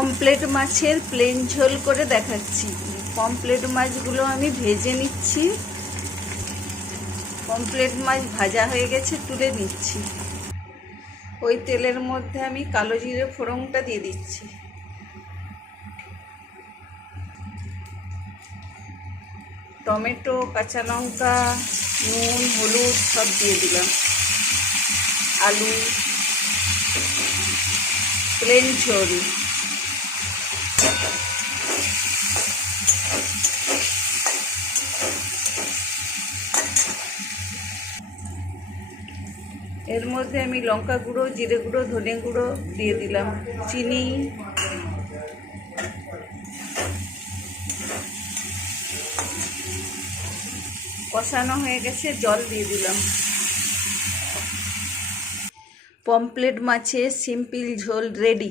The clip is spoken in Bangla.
পমফ্রেট মাছের প্লেন ঝোল করে দেখাচ্ছি। পমফ্রেট মাছগুলো আমি ভেজে নিচ্ছি। পমফ্রেট মাছ ভাজা হয়ে গেছে, তুলে নিচ্ছি। ওই তেলের মধ্যে আমি কালো জিরে ফোড়নটা দিয়ে দিচ্ছি। টমেটো, কাঁচা লঙ্কা, নুন, হলুদ সব দিয়ে দিলাম। আলু, প্লেন ঝোল। এর মধ্যে আমি লঙ্কা গুঁড়ো, জিরে গুঁড়ো, ধনে গুঁড়ো দিয়ে দিলাম, চিনি, কষানো হয়ে গেছে, জল দিয়ে দিলাম। পমফ্রেট মাছের সিম্পল ঝোল রেডি।